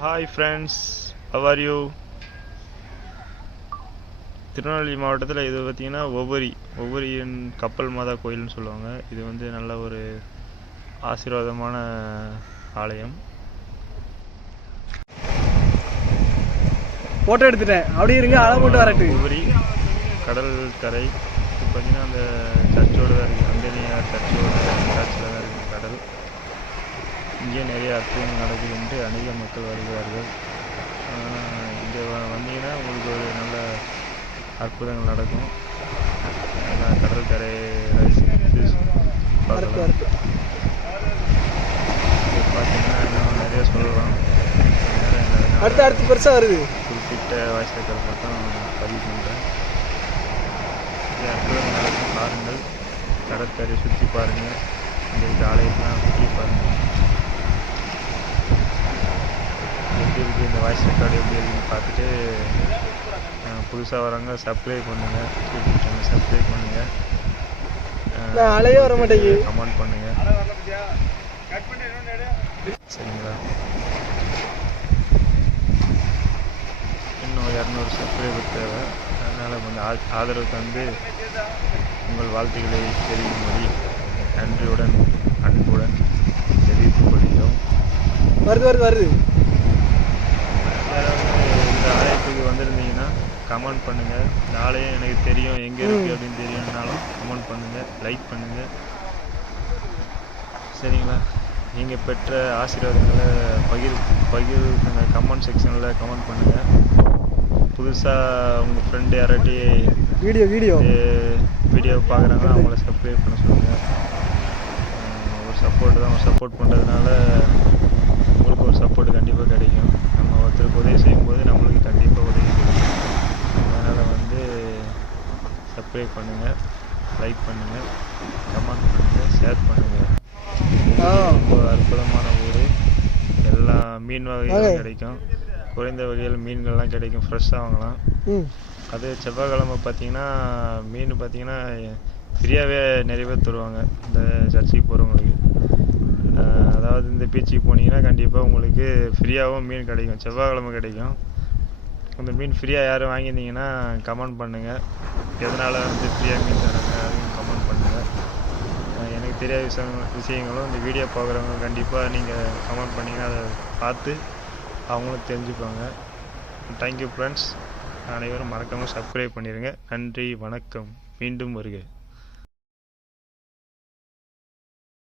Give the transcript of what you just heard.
Hi friends are you? Tirunelveli மாவட்டத்தில் இது பார்த்திங்கன்னா ஒவ்வொரி ஒவ்வொரியின் கப்பல் மாதா கோயில்னு சொல்லுவாங்க. இது வந்து நல்ல ஒரு ஆசீர்வாதமான ஆலயம். போட்டோ எடுத்துட்டேன். அப்படியே இருங்க அளவு மட்டும் வரட்டு. ஒவ்வொரி கடல் கரை. இது பார்த்திங்கன்னா அந்த சர்ச்சோடு தான் இருக்குது அந்தனியார் சர்ச்சோட சர்ச்சில் தான் இருக்குது கடல். இங்கே நிறைய அற்புதங்கள் நடக்குது என்று அநேக மக்கள் வருகிறார்கள். இங்கே வந்தீங்கன்னா உங்களுக்கு ஒரு நல்ல அற்புதங்கள் நடக்கும். நல்லா கடல் கரை அடுத்து பார்க்கலாம். பார்த்தீங்கன்னா நிறைய சொல்லலாம். அடுத்து அடுத்து பெருசா வருது. குறிப்பிட்ட வாய்ஸ் ரெக்கார்ட் மட்டும் பதிவு பண்ணுறேன் அற்புதம் நடக்கும். பாருங்கள். கடற்கரை சுற்றி பாருங்கள். இங்கே இருக்க ஆலயத்தெலாம் சுற்றி பாருங்கள் எப்படி இருக்குது இந்த வாய்ஸ் ரெக்கார்டு எப்படி இருக்குன்னு பார்த்துட்டு புதுசாக வரவங்க சப்ஸ்கிரைப் பண்ணுங்கள் யூடியூப் சேனல் சப்ஸ்கிரைப் பண்ணுங்கள் அலையே வர மாட்டேங்குது. கமெண்ட் பண்ணுங்கள் சரிங்களா? இன்னும் இரநூறு சப்ஸ்கிரைபர் தேவை. அதனால் கொஞ்சம் ஆ- ஆதரவு தந்து உங்கள் வாழ்த்துக்களை தெரிவிக்கும்படி நன்றியுடன் அன்புடன் தெரிவித்துக் கொள்கிறோம். வருது வருது வருது. வந்திருந்தீங்கன்னா கமெண்ட் பண்ணுங்கள் ஆலயம் எனக்கு தெரியும் எங்கே இருக்குது அப்படின்னு தெரியும்னாலும் கமெண்ட் பண்ணுங்கள் லைக் பண்ணுங்கள் சரிங்களா? நீங்கள் பெற்ற ஆசீர்வாதங்களை பகிர் பகிர்ந்துங்க. கமெண்ட் செக்ஷனில் கமெண்ட் பண்ணுங்கள் புதுசாக உங்கள் ஃப்ரெண்டு யாராட்டி வீடியோ வீடியோ. வீடியோ பார்க்குறாங்கன்னா அவங்கள சப்ஸ்கிரைப் பண்ண சொல்லுங்கள் ஒரு சப்போர்ட் தான். சப்போர்ட் பண்ணுறதுனால உங்களுக்கு ஒரு சப்போர்ட் கண்டிப்பாக கிடைக்கும் நம்ம ஒருத்தருக்கு உதவி செய்யும்போது நம்மளுக்கு கண்டிப்பாக உதவி கிடைக்கும் அதனால் வந்து சப்ஸ்கிரைப் பண்ணுங்கள் லைக் பண்ணுங்கள் கமெண்ட் பண்ணுங்கள் ஷேர் பண்ணுங்கள் ரொம்ப அற்புதமான ஊர். எல்லா மீன். வகைகளும் கிடைக்கும். குறைந்த வகையில் மீன்கள்லாம் கிடைக்கும். ஃப்ரெஷ்ஷாக வாங்கலாம். அது செவ்வாய்க்கிழமை பார்த்தீங்கன்னா மீன் பார்த்தீங்கன்னா ஃப்ரீயாகவே நிறைய பேர் தருவாங்க. இந்த சர்ச்சுக்கு போகிறவங்களுக்கு அதாவது இந்த பீச்சுக்கு போனீங்கன்னா கண்டிப்பாக உங்களுக்கு ஃப்ரீயாகவும் மீன் கிடைக்கும். செவ்வாய்க்கிழமை கிடைக்கும். அந்த மீன் ஃப்ரீயாக யாரும் வாங்கியிருந்தீங்கன்னா கமெண்ட் பண்ணுங்கள் எதனால் வந்து ஃப்ரீயாக மீன் தராங்க அதையும் கமெண்ட் பண்ணுங்கள் எனக்கு தெரியாத விஷயங்கள் விஷயங்களும் இந்த வீடியோ பார்க்குறவங்க கண்டிப்பாக நீங்கள் கமெண்ட் பண்ணிங்கன்னா அதை பார்த்து அவங்களும் தெரிஞ்சுப்பாங்க. தேங்க்யூ ஃப்ரெண்ட்ஸ் அனைவரும் மறக்காமல் சப்ஸ்கிரைப் பண்ணிடுங்க நன்றி வணக்கம். மீண்டும் வருக.